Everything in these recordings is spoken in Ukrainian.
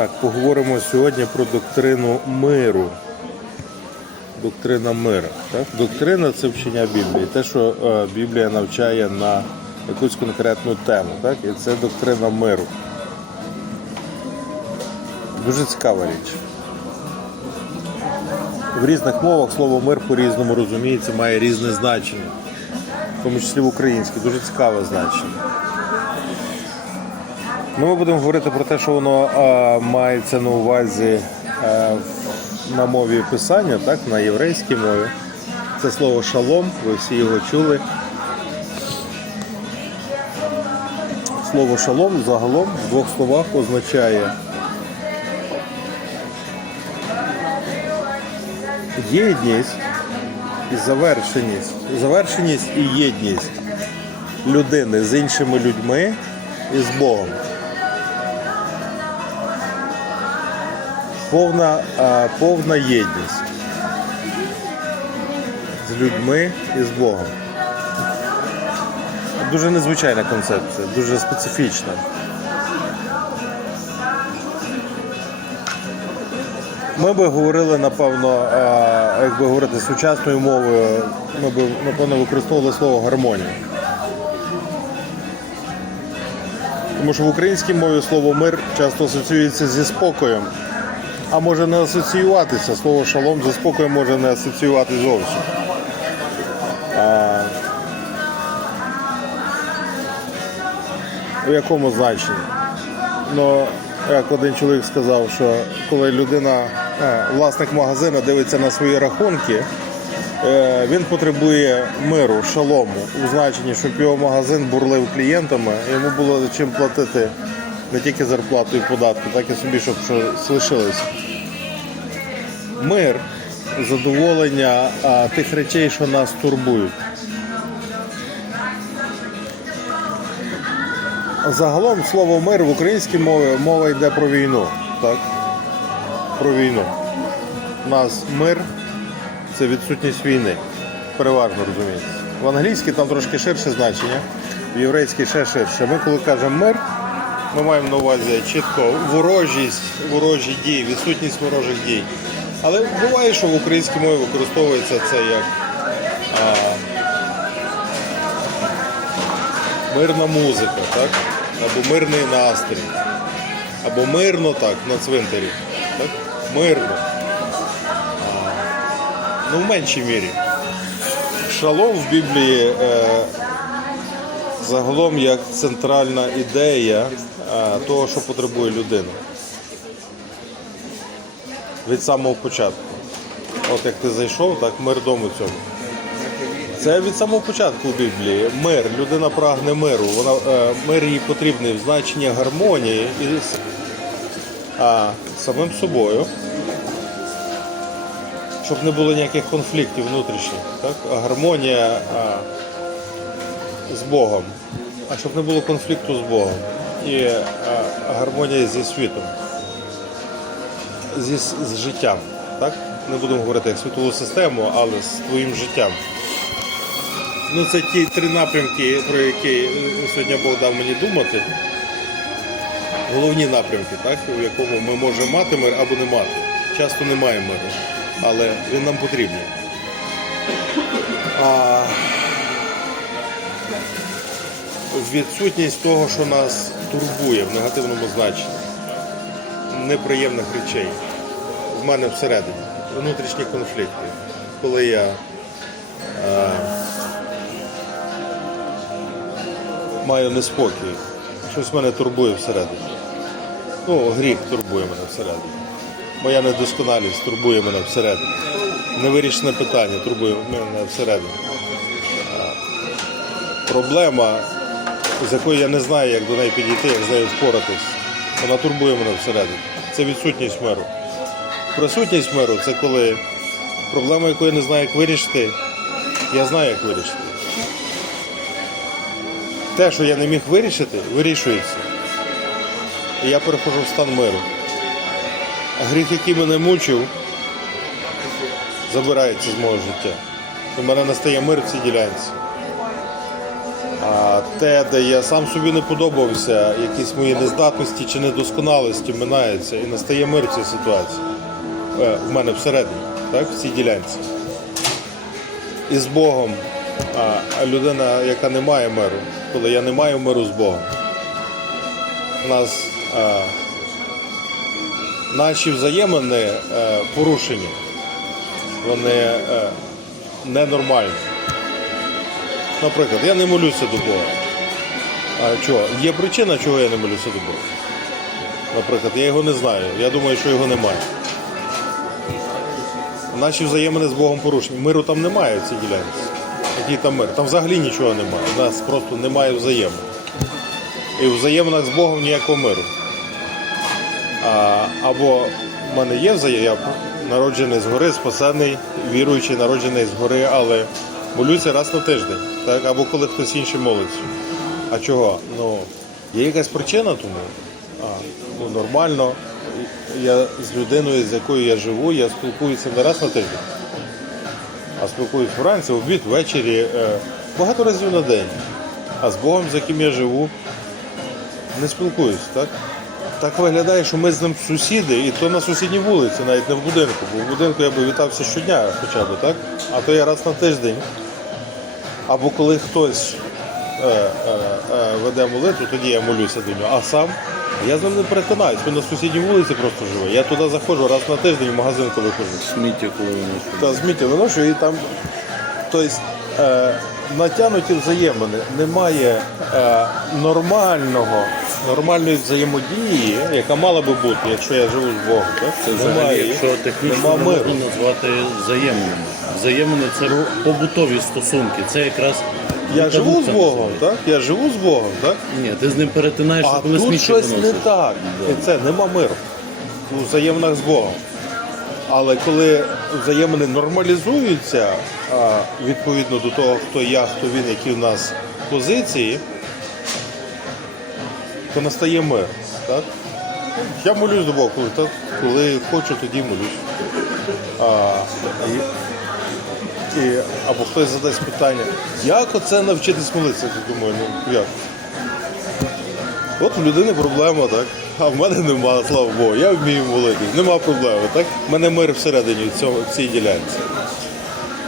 Так, поговоримо сьогодні про доктрину миру. Доктрина миру. Так? Доктрина це вчення Біблії. Те, що е, Біблія навчає на якусь конкретну тему. Так? І це доктрина миру. Дуже цікава річ. В різних мовах слово мир по-різному розуміється, має різне значення, в тому числі в українській, дуже цікаве значення. Ну, Ми будемо говорити про те, що воно е, мається на увазі е, на мові писання, так, на єврейській мові. Це слово шалом, ви всі його чули. Слово шалом загалом в двох словах означає єдність і завершеність. Завершеність і єдність людини з іншими людьми і з Богом. Повна, повна єдність з людьми і з Богом. Дуже незвичайна концепція, дуже специфічна. Ми би говорили, напевно, а, якби говорити сучасною мовою, ми б, напевно, використовували слово гармонія. Тому що в українській мові слово мир часто асоціюється зі спокоєм, а може не асоціюватися. Слово шалом зі спокоєм може не асоціюватися зовсім. А, в якому значенні? Ну, як один чоловік сказав, що коли людина, а, власник магазину дивиться на свої рахунки, е, він потребує миру, шалому, у значенні, щоб його магазин бурлив клієнтами, йому було чим платити не тільки зарплату і податки, так і собі, щоб щось лишилось. Мир задоволення а, тих речей, що нас турбують. Загалом слово мир в українській мові мова йде про війну. Так? Про війну. У нас мир це відсутність війни. Переважно розуміється. В англійській там трошки ширше значення, в єврейській ще ширше. Ми коли кажемо мир, ми маємо на увазі чітко ворожість, ворожі дії, відсутність ворожих дій. Але буває, що в українській мові використовується це як а, мирна музика, так? або мирний настрій, або мирно так на цвинтарі. Так? Мирно. А, ну, в меншій мірі. Шалом в Біблії е, загалом як центральна ідея того, що потребує людина. Від самого початку. От як ти зайшов, так мир дому цьому. Це від самого початку в Біблії. Мир. Людина прагне миру. Вона, е, мир їй потрібний в значенні гармонії із а, самим собою, щоб не було ніяких конфліктів внутрішніх. Так? Гармонія а, з Богом. А щоб не було конфлікту з Богом. І гармонія зі світом. Зі, з життям. Так? Не будемо говорити як світову систему, але з твоїм життям. Ну, це ті три напрямки, про які е, сьогодні Бог дав мені думати. Головні напрямки, так, в якому ми можемо мати мир або не мати. Часто немає миру, але він нам потрібний. А... Відсутність того, що нас турбує в негативному значенні, неприємних речей в мене всередині, внутрішні конфлікти, коли я маю неспокій. Щось мене турбує всередині. Ну, гріх турбує мене всередині. Моя недосконалість турбує мене всередині. Невирішене питання турбує мене всередині. Проблема, з якою я не знаю, як до неї підійти, як з нею впоратись, вона турбує мене всередині. Це відсутність миру. Присутність миру це коли проблема, яку я не знаю, як вирішити, я знаю, як вирішити. Те, що я не міг вирішити, вирішується. І я переходжу в стан миру. А гріх, який мене мучив, забирається з мого життя. У мене настає мир в цій ділянці. А те, де я сам собі не подобався, якісь мої нездатності чи недосконалості минаються і настає мир в цій ситуації. Е, В мене всередині, так, в цій ділянці. І з Богом. А людина, яка не має миру, коли я не маю миру з Богом, у нас е, наші взаємини е, порушені, вони е, ненормальні. Наприклад, я не молюся до Бога. А чого? Є причина, чого я не молюся до Бога. Наприклад, я його не знаю. Я думаю, що його немає. Наші взаємини з Богом порушені. Миру там немає в цій ділянці. Який там мир? Там взагалі нічого немає. У нас просто немає взаємин. І в взаєминах з Богом ніякого миру. А, або в мене є взаємини, я народжений згори, спасений, віруючий, народжений згори, але молюся раз на тиждень. Так? Або коли хтось інший молиться. А чого? Ну, є якась причина тому. А, ну, нормально. Я з людиною, з якою я живу, я спілкуюся не раз на тиждень. А спілкуюсь вранці, обід, ввечері, е, багато разів на день. А з Богом, з яким я живу, не спілкуюсь, так? Так виглядає, що ми з ним сусіди, і то на сусідній вулиці, навіть не в будинку. Бо в будинку я би вітався щодня хоча б, так? А то я раз на тиждень. Або коли хтось е, е, е, веде молитву, тоді я молюся до нього. А сам я з ним не перетинаюсь. Він на сусідній вулиці просто живе. Я туди заходжу раз на тиждень в магазин, коли ходжу. Сміття, коли воно Та зміття виношу і там тобто, е, натягнуті взаємини. Немає е, нормального, нормальної взаємодії, яка мала би бути, якщо я живу з Богом. Так? Це взагалі, немає, якщо технічно нема миру. можна назвати взаємними. Взаємини це побутові стосунки. Це якраз Я живу з Богом, називається. так? Я живу з Богом, так? Ні, ти з ним перетинаєшся, А коли тут сміття щось не виносиш. так. І це нема миру у взаєминах з Богом. Але коли взаємини нормалізуються а, відповідно до того, хто я, хто він, які в нас позиції, то настає мир. Так? Я молюсь до Бога, коли, так, коли хочу, тоді молюсь. А, і, і, або хтось задасть питання, як оце навчитись молитися? Я думаю, ну як? От в людини проблема, так? А в мене нема, слава Богу. Я вмію молитись, нема проблеми, так? У мене мир всередині в, цій ділянці.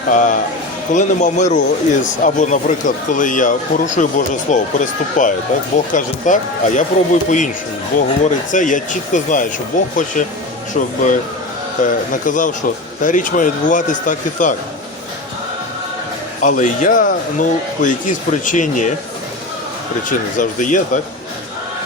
А коли нема миру із, або, наприклад, коли я порушую Боже Слово, переступаю, так? Бог каже так, а я пробую по-іншому. Бог говорить це, я чітко знаю, що Бог хоче, щоб е, наказав, що та річ має відбуватись так і так. Але я, ну, по якійсь причині, причини завжди є, так?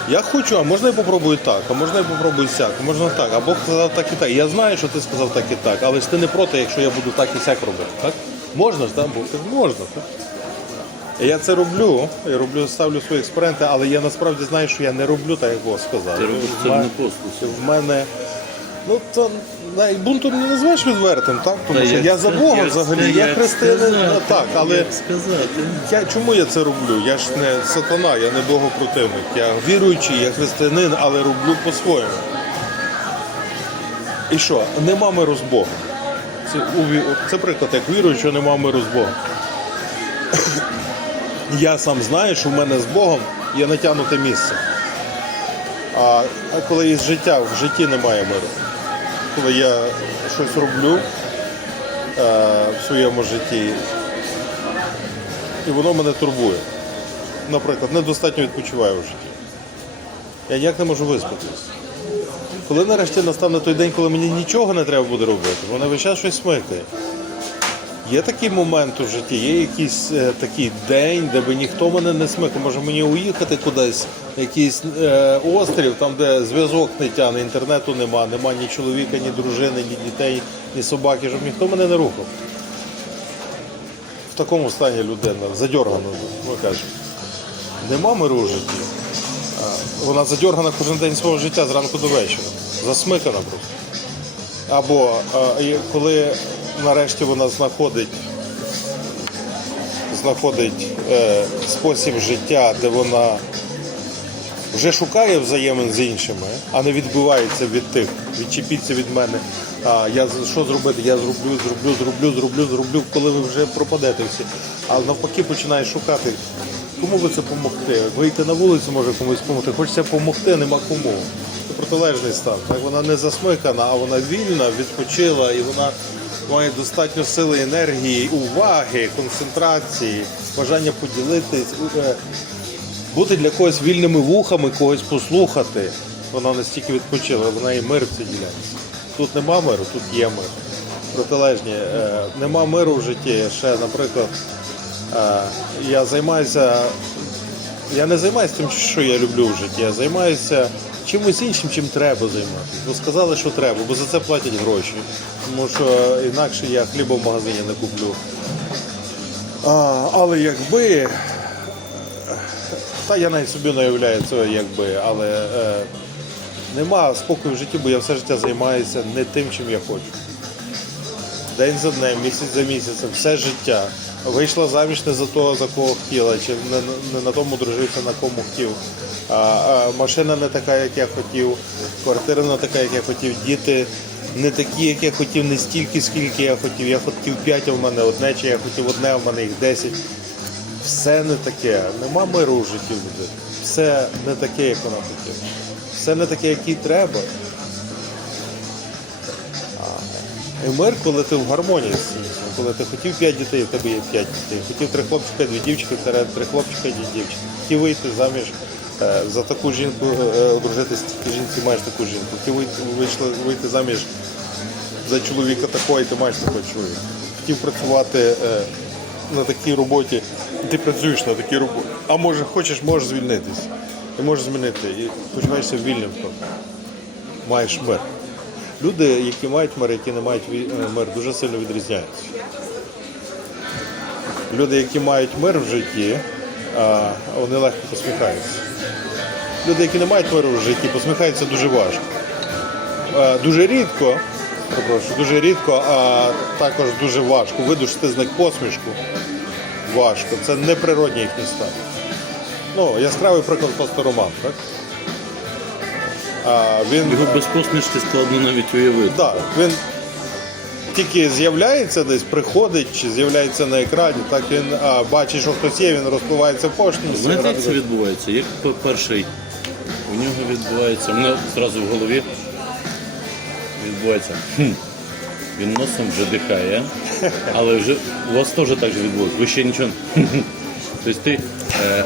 Я хочу, а можна я попробую так, а можна я попробую сяк, можна так, а Бог сказав так і так. Я знаю, що ти сказав так і так, але ж ти не проти, якщо я буду так і сяк робити, так? Можна ж, так? Каже, можна, так? Я це роблю, я роблю, ставлю свої експерименти, але я насправді знаю, що я не роблю так, як Бог сказав. Ти робиш це не послухи. в мене. Ну, то навіть бунтом не називаєш відвертим, так? Тому що я за Бога взагалі, я християнин, ну, так, але я, чому я це роблю? Я ж не сатана, я не богопротивник. Я віруючий, я християнин, але роблю по-своєму. І що? Нема миру з Богом. Це, це приклад, як віруючого нема миру з Богом. Я сам знаю, що в мене з Богом є натягнуте місце. А, коли із життя, в житті немає миру. Коли я щось роблю е, в своєму житті, і воно мене турбує. Наприклад, недостатньо відпочиваю в житті. Я ніяк не можу виспатись. Коли нарешті настане той день, коли мені нічого не треба буде робити, воно весь час щось смикає. Є такий момент у житті, є якийсь е, такий день, де би ніхто мене не смикав. Може мені уїхати кудись, якийсь е, острів, там, де зв'язок не тягне, інтернету нема, нема ні чоловіка, ні дружини, ні дітей, ні собаки, щоб ніхто мене не рухав. В такому стані людина, задьоргана, ми кажемо. Нема миру у житті. А, Вона задьоргана кожен день свого життя зранку до вечора. Засмикана просто. Або коли нарешті вона знаходить, знаходить е, спосіб життя, де вона вже шукає взаємин з іншими, а не відбивається від тих, відчепіться від мене. А я що зробити? Я зроблю, зроблю, зроблю, зроблю, зроблю, коли ви вже пропадете всі. А навпаки починає шукати Кому би це допомогти? Вийти на вулицю може комусь допомогти. Хочеться допомогти, нема кому. Це протилежний стан. Так вона не засмикана, а вона вільна, відпочила і вона має достатньо сили, енергії, уваги, концентрації, бажання поділитись, е, бути для когось вільними вухами, когось послухати. Вона настільки відпочила, вона і мир в цій ділянці. Тут нема миру, тут є мир. Протилежні, е, нема миру в житті. Ще, наприклад, я займаюся. Я не займаюся тим, що я люблю в житті, я займаюся чимось іншим, чим треба займатися. Бо сказали, що треба, бо за це платять гроші. Тому що інакше я хліба в магазині не куплю. А, але якби. Та я навіть собі не уявляю цього, якби, але е, нема спокою в житті, бо я все життя займаюся не тим, чим я хочу. День за днем, місяць за місяцем, все життя. Вийшла заміж не за того, за кого хотіла, чи не, не на тому дружився, на кому хотів. А, а, машина не така, як я хотів, квартира не така, як я хотів, діти не такі, як я хотів, не стільки, скільки я хотів. Я хотів п'ять, а в мене одне, чи я хотів одне, а в мене їх десять. Все не таке. Нема миру в житті люди. Все не таке, як вона хотіла. Все не таке, як їй треба. І мир, коли ти в гармонії з цим. Коли ти хотів п'ять дітей, у тебе є п'ять дітей. Хотів три хлопчика, дві дівчинки, три хлопчика, дві дівчинки. Хотів вийти заміж е, за таку жінку, е, одружитися тільки жінці, маєш таку жінку. Хотів вийти, вийти заміж за чоловіка такого, і ти маєш такого чоловіка. Хотів працювати е, на такій роботі, ти працюєш на такій роботі. А може хочеш, можеш звільнитися. Ти можеш змінити і почуваєшся вільним. в. Маєш мир. Люди, які мають мир, які не мають е, мир, дуже сильно відрізняються. Люди, які мають мир в житті, вони легко посміхаються. Люди, які не мають миру в житті, посміхаються дуже важко. Е, Дуже рідко, перепрошую, дуже рідко, а також дуже важко. Видушити з них посмішку важко. Це неприродній їхній стан. Ну, яскравий приклад просто Роман, так? А, він, Його без посмішки складно навіть уявити. Да, він тільки з'являється десь, приходить чи з'являється на екрані, так він а, бачить, що хтось є, він розпливається поштом. Знаєте, як це відбувається? Як перший у нього відбувається, у мене одразу в голові відбувається. Хм. Він носом вже дихає, але вже у вас теж так же відбувається. Ви ще нічого. Тобто ти, е,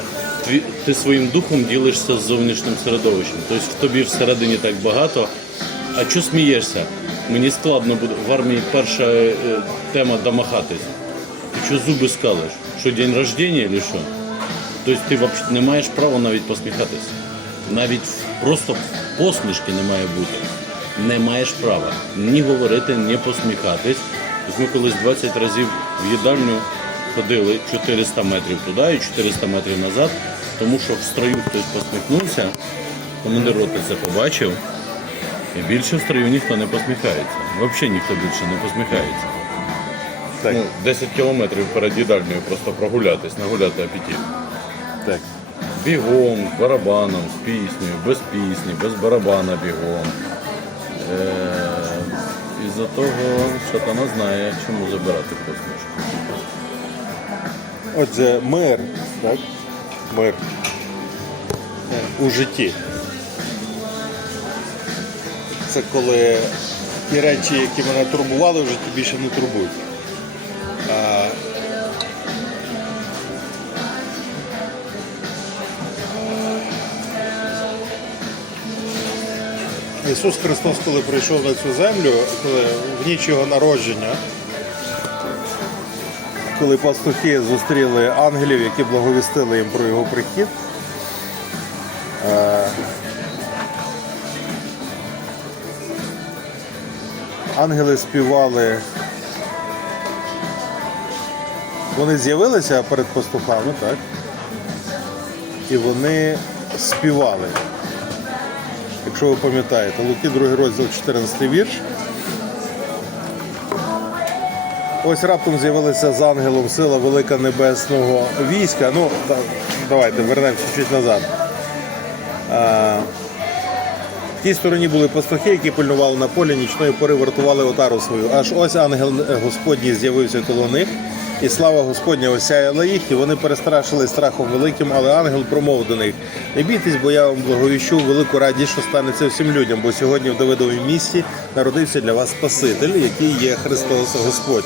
ти своїм духом ділишся з зовнішнім середовищем. Тобто в тобі всередині так багато. А чого смієшся? Мені складно буде. В армії перша е, тема домахатись. Ти що зуби скалиш? Що день рождения чи що? Тобто ти не маєш права навіть посміхатися. Навіть просто посмішки не має бути. Не маєш права ні говорити, ні посміхатись. Ми колись 20 разів в їдальню ходили 400 метрів туди і 400 метрів назад, тому що в строю хтось посміхнувся, командир роти це побачив, і більше в строю ніхто не посміхається. Взагалі ніхто більше не посміхається. Так, Ну, 10 кілометрів перед їдальнею просто прогулятись, нагуляти апетит. так. Бігом, з барабаном, з піснею, без пісні, без барабана бігом. Е- із-за того сатана знає, чому забирати посмішку. Отже, мир, так? Мир у житті. Це коли ті речі, які мене турбували в житті, більше не турбують. Ісус Христос, коли прийшов на цю землю, коли в ніч його народження, коли пастухи зустріли ангелів, які благовістили їм про його прихід. е, Ангели співали. Вони з'явилися перед пастухами, так? І вони співали. Якщо ви пам'ятаєте, Луки 2 розділ 14 вірш. Ось раптом з'явилася з ангелом сила велика небесного війська. Ну, давайте вернемося чуть назад. А, в тій стороні були пастухи, які пильнували на полі, нічної пори вартували отару свою. Аж ось ангел Господній з'явився коло них, І слава Господня осяяла їх, і вони перестрашили страхом великим, але ангел промовив до них: Не бійтесь, бо я вам благовіщу велику радість, що станеться всім людям, бо сьогодні в Давидовому місті народився для вас Спаситель, який є Христос Господь.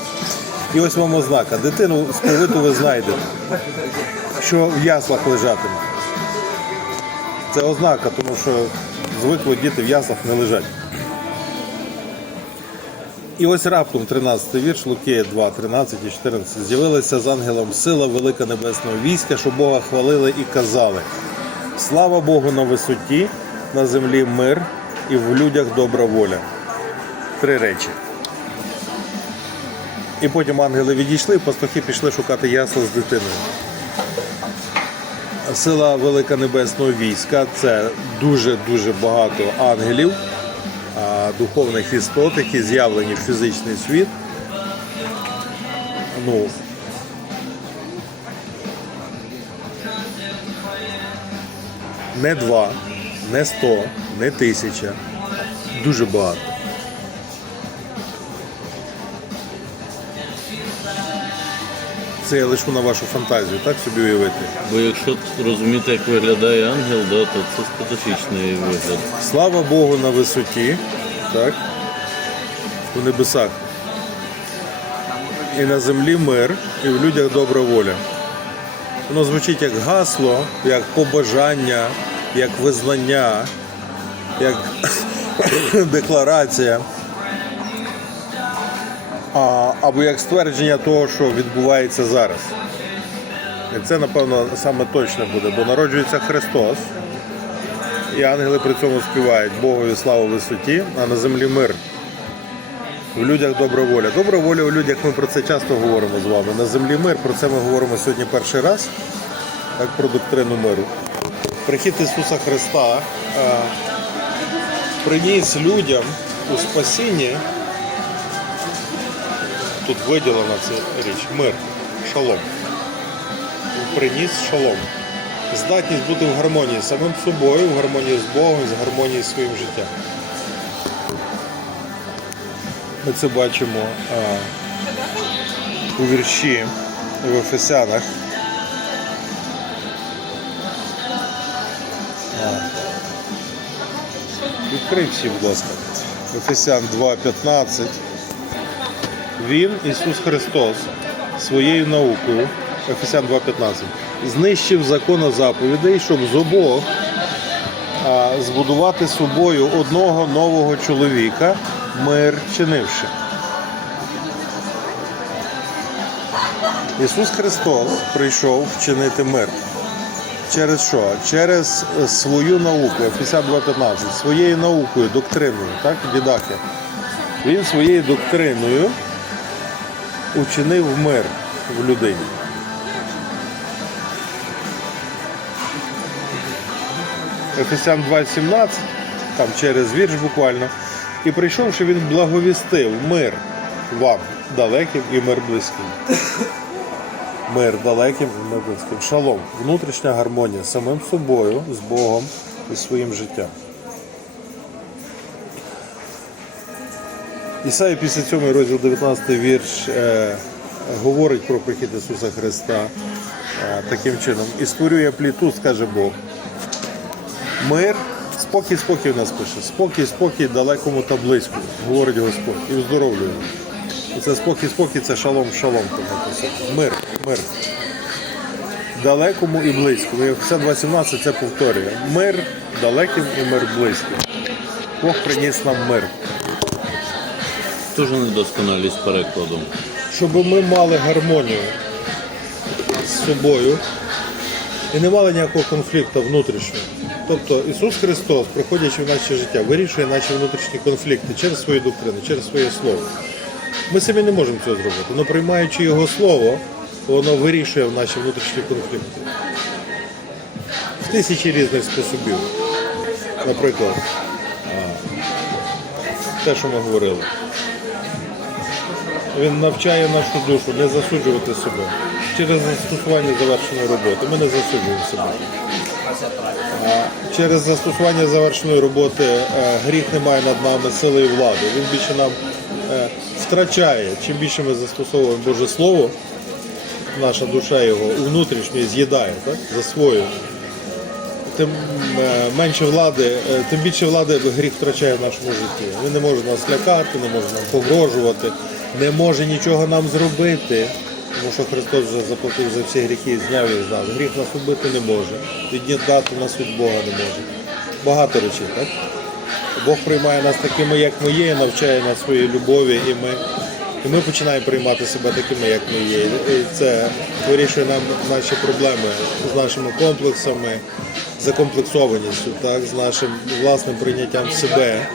І ось вам ознака. Дитину сповиту ви знайдете, що в яслах лежатиме. Це ознака, тому що звикли діти в яслах не лежать. І ось раптом 13-й вірш Лукея 2, 13 і 14. З'явилася з ангелом сила велика небесного війська, що Бога хвалили і казали. Слава Богу на висоті, на землі мир і в людях добра воля. Три речі. І потім ангели відійшли, пастухи пішли шукати ясла з дитиною. Сила велика небесного війська це дуже-дуже багато ангелів, духовних істот, які з'явлені в фізичний світ. Ну, не два, не сто, не тисяча. Дуже багато. Це я лишу на вашу фантазію, так собі уявити. Бо якщо розуміти, як виглядає ангел, да, то це специфічний вигляд. Слава Богу на висоті, так? У небесах. І на землі мир, і в людях добра воля. Воно звучить як гасло, як побажання, як визнання, як декларація. А, або як ствердження того, що відбувається зараз. І це, напевно, саме точно буде, бо народжується Христос. І ангели при цьому співають Богові славу висоті, а на землі мир. В людях добра воля. Добра воля у людях, ми про це часто говоримо з вами. На землі мир, про це ми говоримо сьогодні перший раз, як про доктрину миру. Прихід Ісуса Христа е, приніс людям у спасінні, тут виділена ця річ, мир, шалом. Приніс шалом здатність бути в гармонії з самим собою, в гармонії з Богом, з гармонії з своїм життям. Ми це бачимо а, у вірші в Ефесянах. А. Відкрий всі, будь ласка. Ефесян 2.15. Він, Ісус Христос, своєю наукою, Ефесян 2.15, знищив закон заповідей, щоб з обох збудувати собою одного нового чоловіка, мир чинивши. Ісус Христос прийшов вчинити мир. Через що? Через свою науку, Ефесян 2.15, своєю наукою, доктриною, так, дідахи. Він своєю доктриною учинив мир в людині. Ефесян 2.17, там через вірш буквально. І прийшовши, він благовістив мир вам, далеким і мир близьким. Мир далеким і мир близьким. Шалом, внутрішня гармонія з самим собою, з Богом і своїм життям. Ісаї 57 розділ 19 вірш е, говорить про прихід Ісуса Христа е, таким чином. І створю я пліту, скаже Бог. Мир, спокій, спокій в нас пише. Спокій, спокій далекому та близькому, говорить Господь, і оздоровлює. І це спокій, спокій, це шалом, шалом. Мир, мир. Далекому і близькому. І Ефесян 2.17 це повторює. Мир далеким і мир близьким. Бог приніс нам мир. Дуже недосконалість перекладу. щоб ми мали гармонію з собою і не мали ніякого конфлікту внутрішнього. Тобто Ісус Христос, приходячи в наше життя, вирішує наші внутрішні конфлікти через свої доктрини, через своє слово. Ми самі не можемо цього зробити, але приймаючи Його слово, воно вирішує наші внутрішні конфлікти. В тисячі різних способів. Наприклад, те, що ми говорили. Він навчає нашу душу не засуджувати себе. Через застосування завершеної роботи. Ми не засуджуємо себе. Через застосування завершеної роботи е, гріх не має над нами сили і влади. Він більше нам е, втрачає. Чим більше ми застосовуємо Боже Слово, наша душа його внутрішньо з'їдає, засвоює, тим е, менше влади, тим більше влади гріх втрачає в нашому житті. Він не може нас лякати, не може нам погрожувати, не може нічого нам зробити. Тому що Христос вже заплатив за всі гріхи і зняв їх з нас. Гріх нас убити не може, відняти нас від Бога не може. Багато речей, так? Бог приймає нас такими, як ми є, навчає нас своїй любові, і ми, і ми починаємо приймати себе такими, як ми є. І це вирішує нам наші проблеми з нашими комплексами, закомплексованістю, так, з нашим власним прийняттям себе.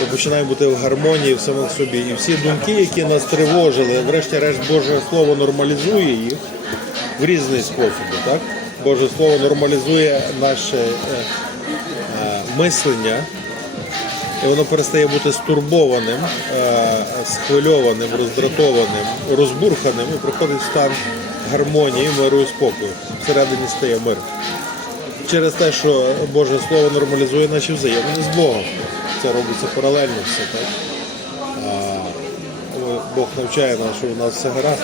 Ми починаємо бути в гармонії в самих собі. І всі думки, які нас тривожили, врешті-решт Боже Слово нормалізує їх в різні способи. Так? Боже Слово нормалізує наше е, е, мислення, і воно перестає бути стурбованим, е, схвильованим, роздратованим, розбурханим і приходить в стан гармонії, миру і спокою. Всередині стає мир. Через те, що Боже Слово нормалізує наші взаємини з Богом. Це робиться паралельно все, так? А, Бог навчає нас, що у нас все гаразд,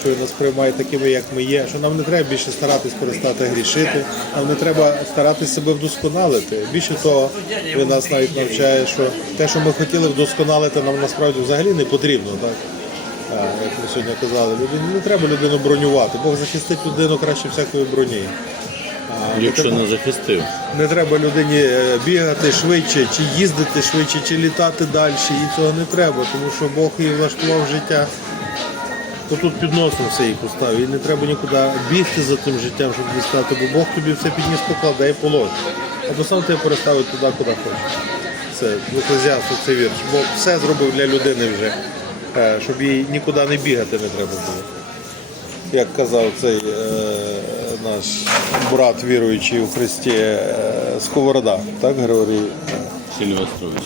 що Він нас приймає такими, як ми є, що нам не треба більше старатись перестати грішити, нам не треба старатись себе вдосконалити. Більше того, він нас навіть навчає, що те, що ми хотіли вдосконалити, нам насправді взагалі не потрібно. Так? Як ми сьогодні казали, не треба людину бронювати. Бог захистить людину краще всякої броні. Якщо не захистив. не треба людині е, бігати швидше, чи їздити швидше, чи літати далі. Їй цього не треба, тому що Бог їй влаштував життя. То тут під носом все їй поставив. І не треба нікуди бігти за тим життям, щоб дістати, бо Бог тобі все підніс покладе і положить. Або сам тебе переставить туди, куди хочеш. Це Еклезіасту це вірш. Бог все зробив для людини вже, е, щоб їй нікуди не бігати не треба було як казав цей е, наш брат віруючий у Христі е, Сковорода, так, Григорій? Сильвестрович.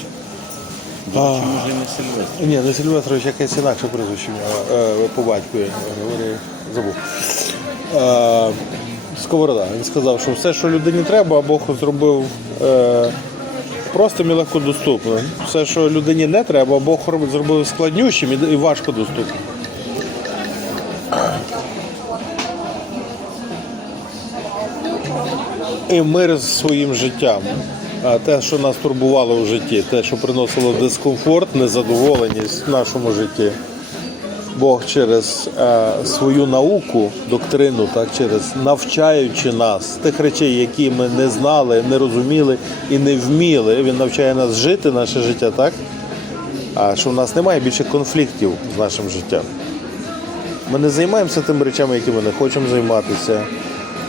До речі, може не Сильвестр. Ні, не Сильвестрович, якесь інакше прізвище е, по батькові, Григорій забув. Е, Сковорода. Він сказав, що все, що людині треба, Бог зробив простим і легкодоступним. Все, що людині не треба, Бог зробив складнющим і і і мир з своїм життям. А те, що нас турбувало в житті, те, що приносило дискомфорт, незадоволеність в нашому житті. Бог через е, свою науку, доктрину, так, через навчаючи нас тих речей, які ми не знали, не розуміли і не вміли, він навчає нас жити наше життя так, а що в нас немає більше конфліктів з нашим життям. Ми не займаємося тими речами, які ми не хочемо займатися.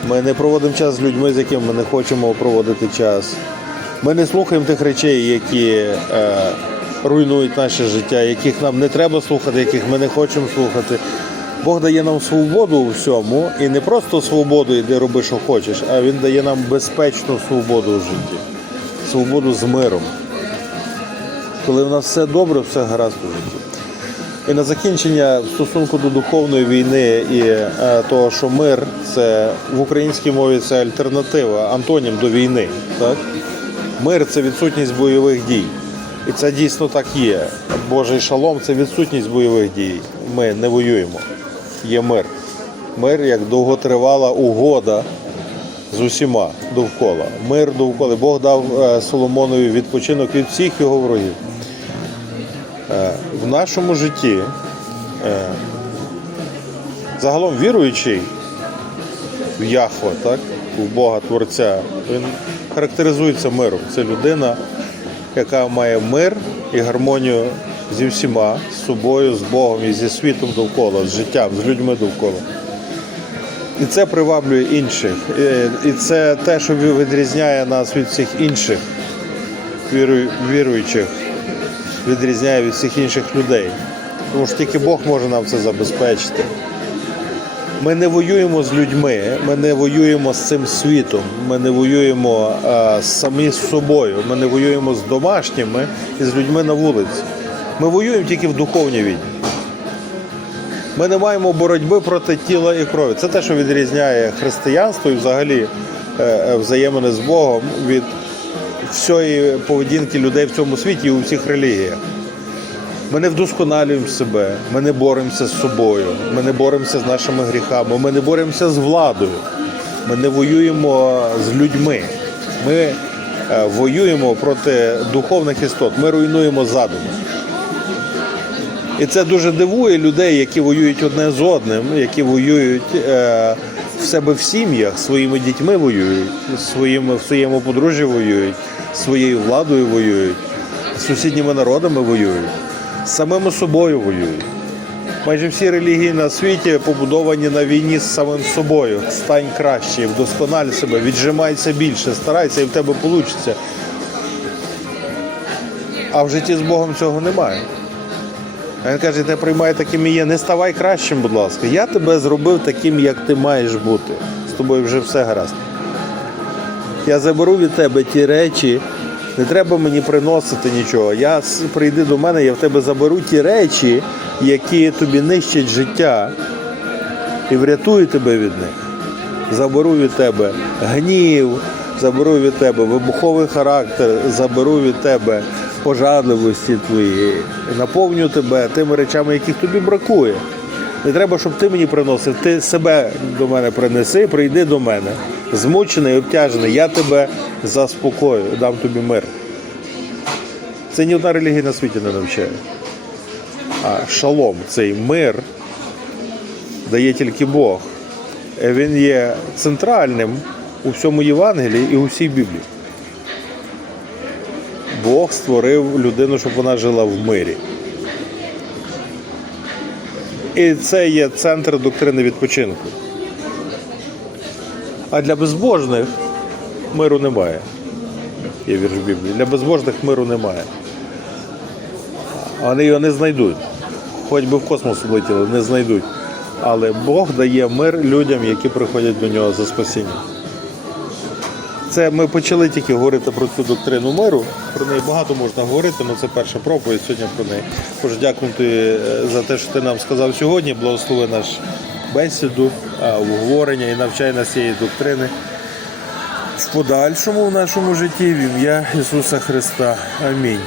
Ми не проводимо час з людьми, з якими ми не хочемо проводити час. Ми не слухаємо тих речей, які е, руйнують наше життя, яких нам не треба слухати, яких ми не хочемо слухати. Бог дає нам свободу у всьому, і не просто свободу, іди роби, що хочеш, а Він дає нам безпечну свободу у житті, свободу з миром. Коли в нас все добре, все гаразд у житті. І на закінчення стосунку до духовної війни і е, того, що мир це в українській мові це альтернатива, антонім до війни. Так? Мир це відсутність бойових дій. І це дійсно так є. Божий шалом це відсутність бойових дій. Ми не воюємо. Є мир. Мир як довготривала угода з усіма довкола. Мир довкола. Бог дав е, Соломонові відпочинок від всіх його ворогів в нашому житті е, загалом віруючий в Яхва, так, в Бога Творця, він характеризується миром. Це людина, яка має мир і гармонію зі всіма, з собою, з Богом і зі світом довкола, з життям, з людьми довкола. І це приваблює інших. І це те, що відрізняє нас від всіх інших віруючих відрізняє від всіх інших людей. Тому що тільки Бог може нам це забезпечити. Ми не воюємо з людьми, ми не воюємо з цим світом, ми не воюємо е, самі з собою, ми не воюємо з домашніми і з людьми на вулиці. Ми воюємо тільки в духовній війні. Ми не маємо боротьби проти тіла і крові. Це те, що відрізняє християнство і взагалі е, е, взаємини з Богом від всієї поведінки людей в цьому світі і у всіх релігіях. Ми не вдосконалюємо себе, ми не боремося з собою, ми не боремося з нашими гріхами, ми не боремося з владою, ми не воюємо з людьми. Ми е, воюємо проти духовних істот, ми руйнуємо задум. І це дуже дивує людей, які воюють одне з одним, які воюють е, в себе в сім'ях, своїми дітьми воюють, своїми, в своєму подружжі воюють, своєю владою воюють, з сусідніми народами воюють, з самими собою воюють. Майже всі релігії на світі побудовані на війні з самим собою. Стань краще, вдоскональ себе, віджимайся більше, старайся і в тебе вийде. А в житті з Богом цього немає. А він каже, ти приймай таким і є. Не ставай кращим, будь ласка. Я тебе зробив таким, як ти маєш бути. З тобою вже все гаразд. Я заберу від тебе ті речі, не треба мені приносити нічого. Я прийди до мене, я в тебе заберу ті речі, які тобі нищать життя, і врятую тебе від них. Заберу від тебе гнів, заберу від тебе вибуховий характер, заберу від тебе пожадливості твої, наповню тебе тими речами, яких тобі бракує. Не треба, щоб ти мені приносив. Ти себе до мене принеси, прийди до мене. Змучений, обтяжений, я тебе заспокою, дам тобі мир. Це ні одна релігія на світі не навчає. А шалом, цей мир дає тільки Бог. Він є центральним у всьому Євангелії і у всій Біблії. Бог створив людину, щоб вона жила в мирі. І це є центр доктрини відпочинку. А для безбожних миру немає. Є вірш Біблії. Для безбожних миру немає. Вони його не знайдуть. Хоч би в космос влетіли, не знайдуть. Але Бог дає мир людям, які приходять до нього за спасінням. Це ми почали тільки говорити про цю доктрину миру. Про неї багато можна говорити, але це перша проповідь сьогодні про неї. Тож дякую тобі е, за те, що ти нам сказав сьогодні. Благослови наш бесіду, обговорення і навчай нас цієї доктрини в подальшому в нашому житті в ім'я Ісуса Христа. Амінь.